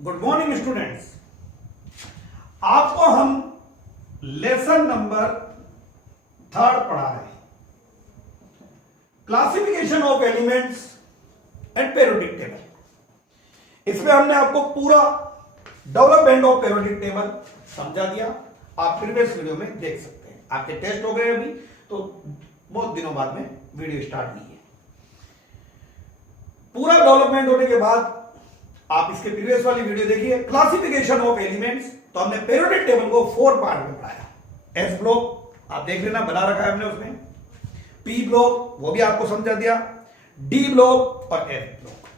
Good morning students. आपको हम lesson number 3 पढ़ा रहे हैं, classification of elements and periodic table. इसमें हमने आपको पूरा डेवलपमेंट ऑफ पीरियोडिक टेबल समझा दिया। आप प्रीवियस वीडियो में देख सकते हैं। आपके टेस्ट हो गए अभी, तो बहुत दिनों बाद में वीडियो स्टार्ट की है। पूरा डेवलपमेंट होने के बाद आप इसके प्रीवियस वाली वीडियो देखिए, क्लासिफिकेशन ऑफ एलिमेंट्स। तो हमने पीरियोडिक टेबल को 4 पार्ट में पढ़ाया। एस ब्लॉक आप देख लेना, बना रखा है हमने उसमें। पी ब्लॉक वो भी आपको समझा दिया, डी ब्लॉक और एफ ब्लॉक।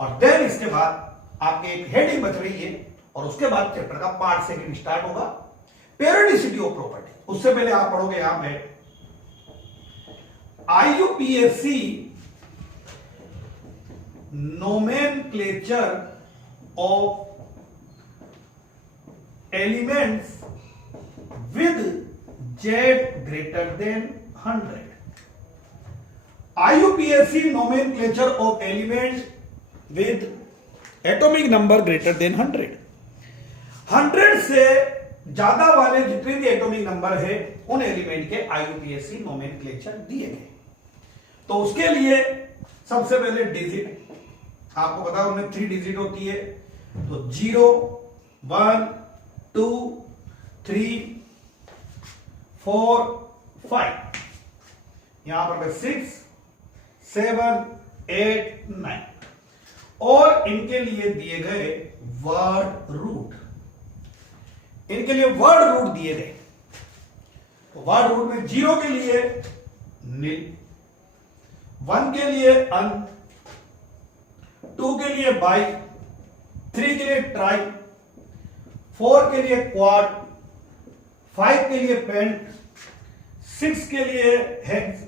और देन इसके बाद आपके एक हेडिंग बच रही है और उसके बाद चैप्टर का पार्ट सेकंड स्टार्ट होगा, पेरियोडिसिटी ऑफ प्रॉपर्टी। उससे पहले आप पढ़ोगे यहां पे IUPAC nomenclature of elements with Z greater than 100. IUPAC nomenclature of elements with atomic number greater than 100. 100 से ज्यादा वाले जितने भी एटॉमिक नंबर है उन एलिमेंट के IUPAC नोमेनक्लेचर दिए गए। तो उसके लिए सबसे पहले डिजिट आपको पता है, उनमें 3 डिजिट होती है। तो 0 1 2 3 4 5, यहां पर 6 7 8 9, और इनके लिए दिए गए वर्ड रूट। इनके लिए वर्ड रूट दिए गए। तो वर्ड रूट में 0 के लिए नील, 1 के लिए अन, 2 के लिए बाई, 3 के लिए ट्राई, 4 के लिए क्वाड, 5 के लिए पेंट, 6 के लिए हेक्स,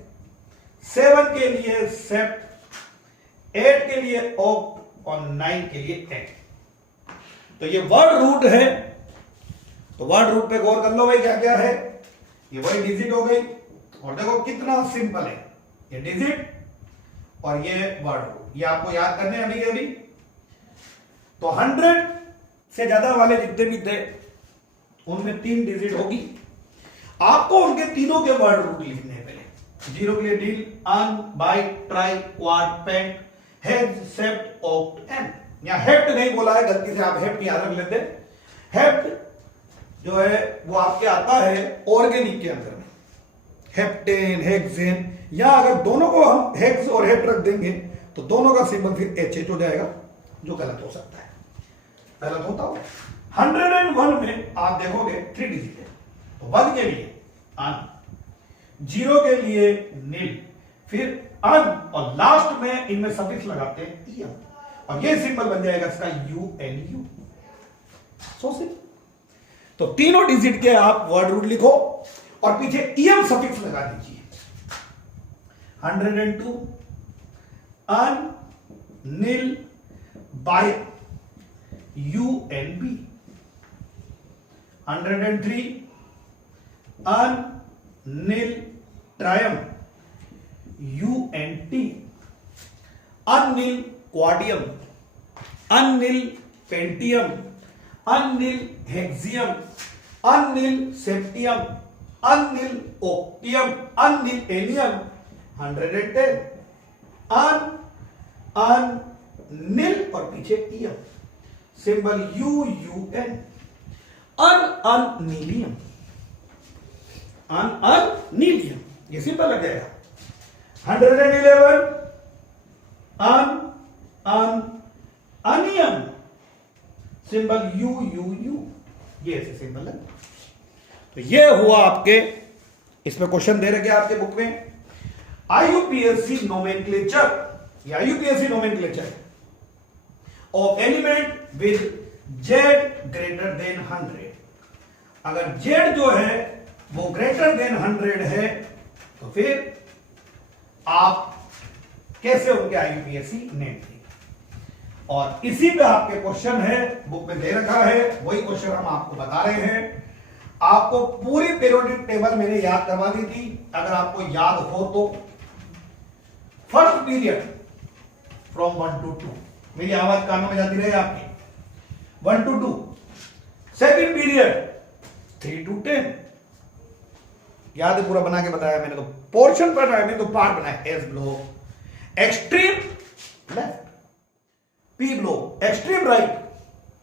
7 के लिए सेप्ट, 8 के लिए ऑक्ट और 9 के लिए एट। तो ये वर्ड रूट है। तो वर्ड रूट पे गौर कर लो भाई, क्या क्या है। ये वही डिजिट हो गई, और देखो कितना सिंपल है। ये डिजिट और ये वर्ड रूट, ये आपको याद करने हैं अभी के अभी। तो 100 से ज्यादा वाले जितने भी थे उनमें 3 डिजिट होगी। आपको उनके तीनों के वर्ड रूट लिखने हैं पहले। 0 के लिए nil, un, bi, tri, quad, pent, hex, sept, oct, enn. यहां हेप्ट नहीं बोला है, गलती से आप हेप्ट याद रख लेते। हेप्ट जो है वो आपके आता है ऑर्गेनिक के अंदर में, हेप्टेन, हेक्सेन। या अगर दोनों को हम हेक्स और हेप्ट रख देंगे तो दोनों का सिंबल फिर HH हो जाएगा, जो गलत हो सकता है, गलत होता हो। 101 में आप देखोगे 3 डिजिट है। तो 1 के लिए अन, 0 के लिए नील, फिर अन, और लास्ट में इनमें सफिक्स लगाते हैं EM, और ये सिंबल बन जाएगा इसका UNU। So simple. तो तीनों डिजिट के आप वर्ड रूट लिखो और पीछे EM सफिक्स लगा दीजिए। 102 अन, नील, बाय, UNB। 103 अन, नील, ट्रायम्फ, UNT। अननील क्वाडियम, अननील पेंटियम, अननील हेक्सियम, अननील सेप्टियम, अननील ओक्टियम, अननील एनियम। 110 अन नील और पीछे EM, सिंबल UUN। अननीलियम, अननीलियम, ये सिंपल लग जाएगा। 111 अनियम, सिंबल UUU, ये ऐसे सिंबल है। तो ये हुआ आपके, इसमें क्वेश्चन दे रखे आपके बुक में, IUPAC नोमेनक्लेचर, या IUPAC nomenclature of element with Z greater than 100। अगर Z जो है वो ग्रेटर देन 100 है तो फिर आप कैसे उनके IUPAC नेम देंगे। और इसी पे आपके क्वेश्चन है, बुक में दे रखा है, वही क्वेश्चन हम आपको बता रहे हैं। आपको पूरी पीरियोडिक टेबल मैंने याद करवा दी थी, अगर आपको याद हो तो। फर्स्ट पीरियड फ्रॉम 1 to 2, मेरी आवाज कानों में जाती रहे आपकी। 1 to 2. Second period 3 to 10. याद है पूरा बना के बताया मैंने, तो पोर्शन पढ़ रहा है, मैंने तो पार्ट बनाया. S block extreme left, P block extreme right,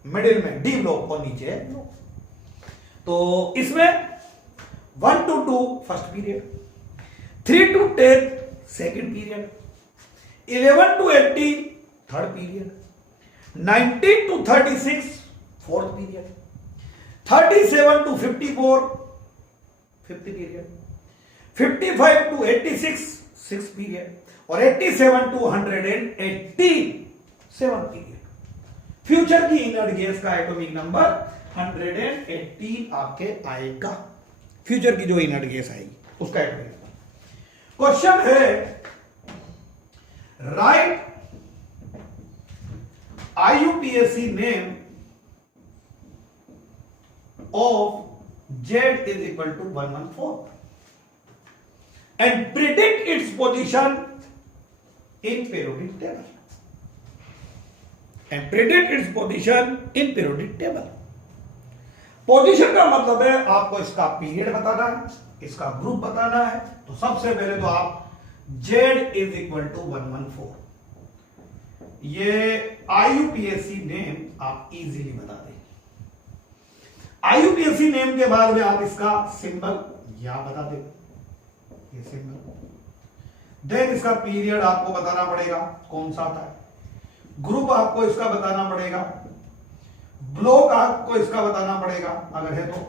middle में डी ब्लॉक और नीचे ब्लॉक. तो इसमें 1 to 2 first period, 3 to 10 second period, 11 to 18 third period, 19 to 36 fourth period, 37 to 54 fifth period, 55 to 86 six period और 87 to 180 seven period. Future की inert gas का atomic number 180 आपके आएगा. फ्यूचर की जो इनर्ट गैस आएगी उसका एटॉमिक नंबर. क्वेश्चन है right IUPAC name of Z is equal to 114 and predict its position in periodic table. And predict its position in periodic table. Position का मतलब है आपको इसका पीरियड बताना है, इसका ग्रुप बताना है. तो सबसे पहले तो आप Z is equal to 114 ये IUPAC नेम आप इजीली बता देंगे. IUPAC नेम के बाद में आप इसका सिंबल या बता दें, ये सिंबल. देन इसका पीरियड आपको बताना पड़ेगा कौन सा था, ग्रुप आपको इसका बताना पड़ेगा, ब्लॉक आपको इसका बताना पड़ेगा अगर है तो,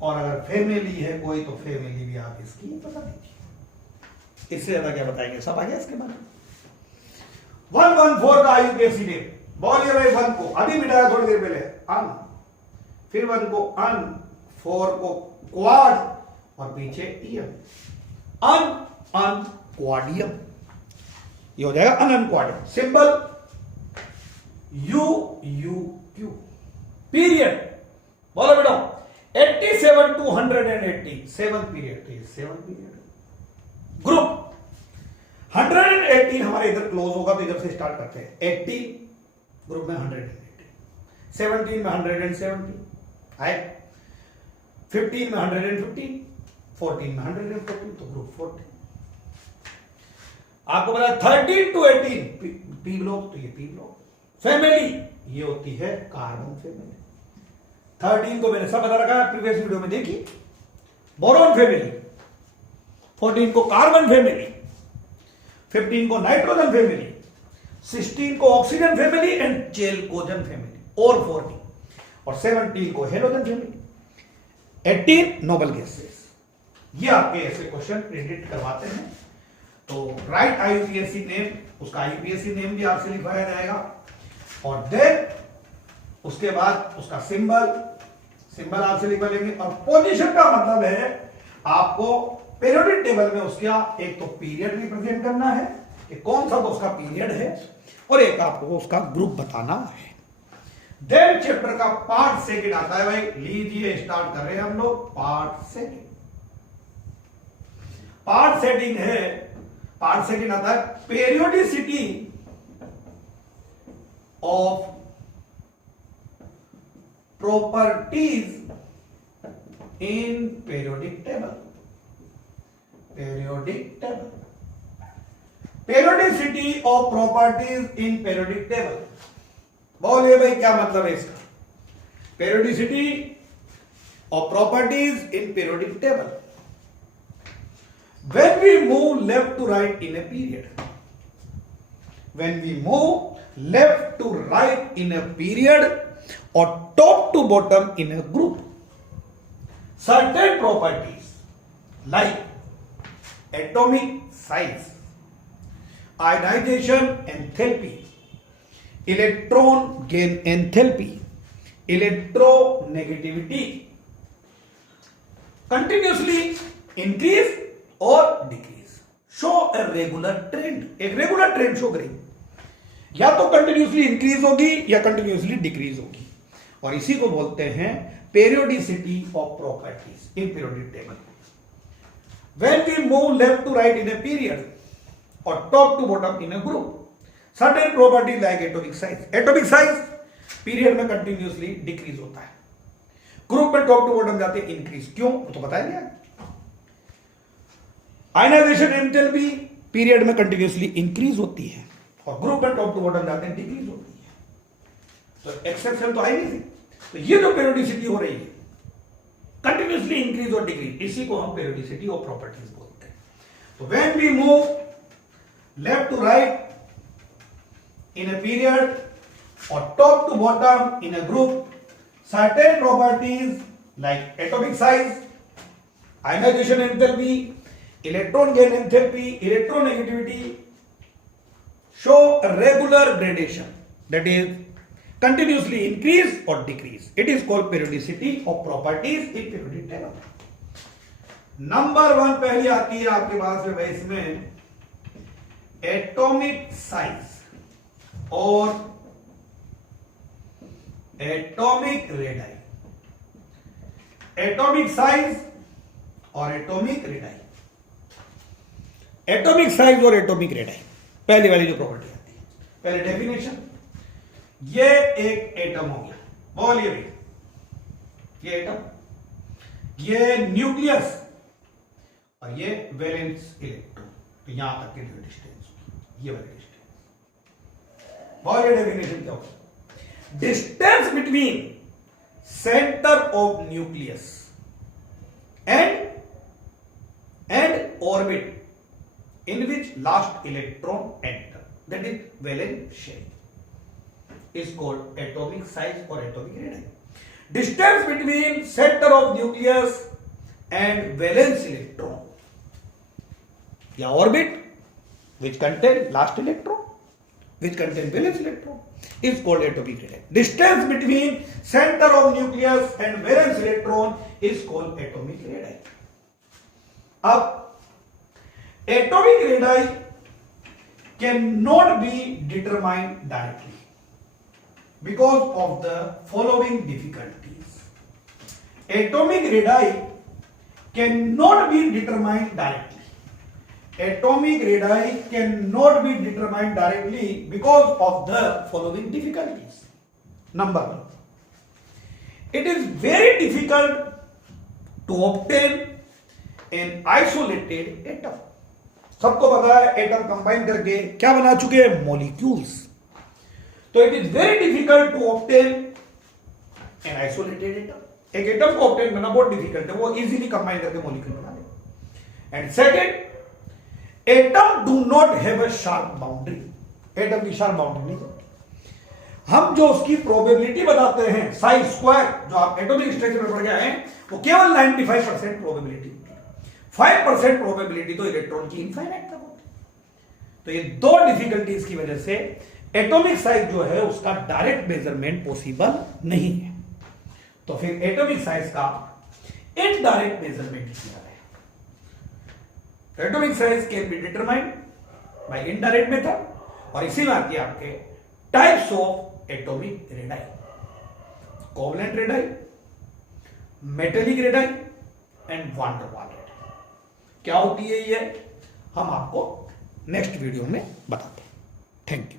और अगर फैमिली है कोई तो फैमिली भी आप इसकी बता दीजिए. इससे ज्यादा क्या बताएंगे, सब आ गया इसके बारे में. 114 का IUPAC नेम. बोलिए भाई 1 को अभी मिटाया थोड़ी देर पहले, अन, फिर 1 को अन, 4 को क्वाड और पीछे ईयम. अन क्वाडियम, ये हो जाएगा unquadium. Symbol UUQ. Period बोलो बेटा 87 to 180 सेवन पीरियड, तो ये सेवन पीरियड. ग्रुप 118 हमारे इधर क्लोज होगा तो इधर से स्टार्ट करते हैं. 80 ग्रुप में 180, 17 में 170 आए, 15 में 115, 14 में 114 तो ग्रुप 14. आपको पता 13 to 18 पी ब्लॉक, तो ये पी ब्लॉक. फैमिली ये होती है कार्बन फैमिली. 13 को मैंने सब बता रखा है प्रीवियस वीडियो में देखिए. बोरॉन फैमिली, 14 को कार्बन फैमिली, 15 को नाइट्रोजन फैमिली, 16 को ऑक्सीजन फैमिली एंड चेलकोजन फैमिली और 14 और 17 को हेलोजन फैमिली, 18 नोबल गैसेस. ये आपके ऐसे क्वेश्चन प्रिडिक्ट करवाते हैं. तो राइट IUPAC नेम, उसका IUPAC नेम भी आपसे लिखवाया जाएगा और देन उसके बाद उसका सिंबल आपसे लिखवा लेंगे. और पोजीशन का मतलब है आपको पीरियोडिक टेबल में उसका एक तो पीरियड रिप्रेजेंट करना है कि कौन सा तो उसका पीरियड है और एक आपको उसका ग्रुप बताना है. देन चैप्टर का पार्ट सेकंड आता है. भाई लीजिए स्टार्ट कर रहे हैं हम लोग पार्ट सेकंड. पार्ट सेकंड आता है periodicity of properties in periodic table. Periodicity of properties in periodic table. बोलिए भाई क्या मतलब है इसका. Periodicity of properties in periodic table. When we move left to right in a period, or top to bottom in a group, certain properties like atomic size, ionization enthalpy, electron gain enthalpy, electronegativity continuously increase और decrease. Show a regular trend. एक regular trend show करेगी, या तो continuously increase होगी या continuously decrease होगी. और इसी को बोलते हैं periodicity of properties in periodic table. When we move left to right in a period और top to bottom in a group, certain property like atomic size. Atomic size period में continuously decrease होता है, group में top to bottom जाते हैं increase. क्यों तो बताएंगे। आयनाइजेशन एंथैल्पी पीरियड में कंटिन्यूसली इंक्रीज होती है और ग्रुप में टॉप टू बॉटम जाते हैं डिक्रीज होती है। तो एक्सेप्शन तो आएगी थी। तो ये जो पेरियोडिसिटी हो रही है कंटिन्यूसली इंक्रीज और डिक्रीज, इसी को हम पेरियोडिसिटी ऑफ प्रॉपर्टीज बोलते हैं। तो when we move left to right in a period और top to bottom in a group, certain properties like atomic size, ionization enthalpy, electron gain enthalpy, electronegativity show a regular gradation, that is continuously increase or decrease. It is called periodicity of properties in periodic table. Number 1 पहली आती है आपके पास में इसमें atomic size और atomic radii. Atomic size और atomic radii, atomic size और atomic radii पहली वाली जो प्रॉपर्टी आती है। पहले डेफिनेशन, ये एक एटम हो गया, बोलिए भाई, ये एटम, ये न्यूक्लियस और ये वैलेंस इलेक्ट्रॉन। तो यहां तक की डिस्टेंस, ये वाली डिस्टेंस, बोलिए डेफिनेशन क्या होगा। Distance between center of nucleus and orbit in which last electron enter, that is valence shell, is called atomic size or atomic radii. Distance between center of nucleus and valence electron या orbit which contain last electron, which contain valence electron, is called atomic radii. Distance between center of nucleus and valence electron is called atomic radii. अब atomic radii cannot be determined directly because of the following difficulties. Atomic radii cannot be determined directly. Atomic radii cannot be determined directly because of the following difficulties. Number 1, it is very difficult to obtain an isolated atom. सबको पता है atom combine करके क्या बना चुके हैं, molecules. तो it is very difficult to obtain an isolated atom. एक एटम को ऑब्टेन करना बहुत डिफिकल्ट है, वो इजीली कंबाइन करके मॉलिक्यूल बना ले। And second, atom do not have a sharp boundary. Atom की शार्प बाउंड्री नहीं है। हम जो उसकी प्रोबेबिलिटी बताते हैं साइज स्क्वायर, जो आप एटॉमिक स्ट्रक्चर में पढ़ गए हैं, वो केवल 95% प्रोबेबिलिटी, 5% प्रोबेबिलिटी तो इलेक्ट्रॉन की इनफाइनाइट तक होती है। तो ये दो डिफिकल्टीज की वजह से एटॉमिक साइज जो है उसका डायरेक्ट मेजरमेंट पॉसिबल नहीं है। तो फिर एटॉमिक साइज का इनडायरेक्ट मेजरमेंट किया है। Atomic size can be determined by indirect method, और इसी में आती है आपके types of atomic radii, covalent radii, metallic radii and van der वाल रेडाई। क्या होती है ये हम आपको नेक्स्ट वीडियो में बताते हैं। Thank you.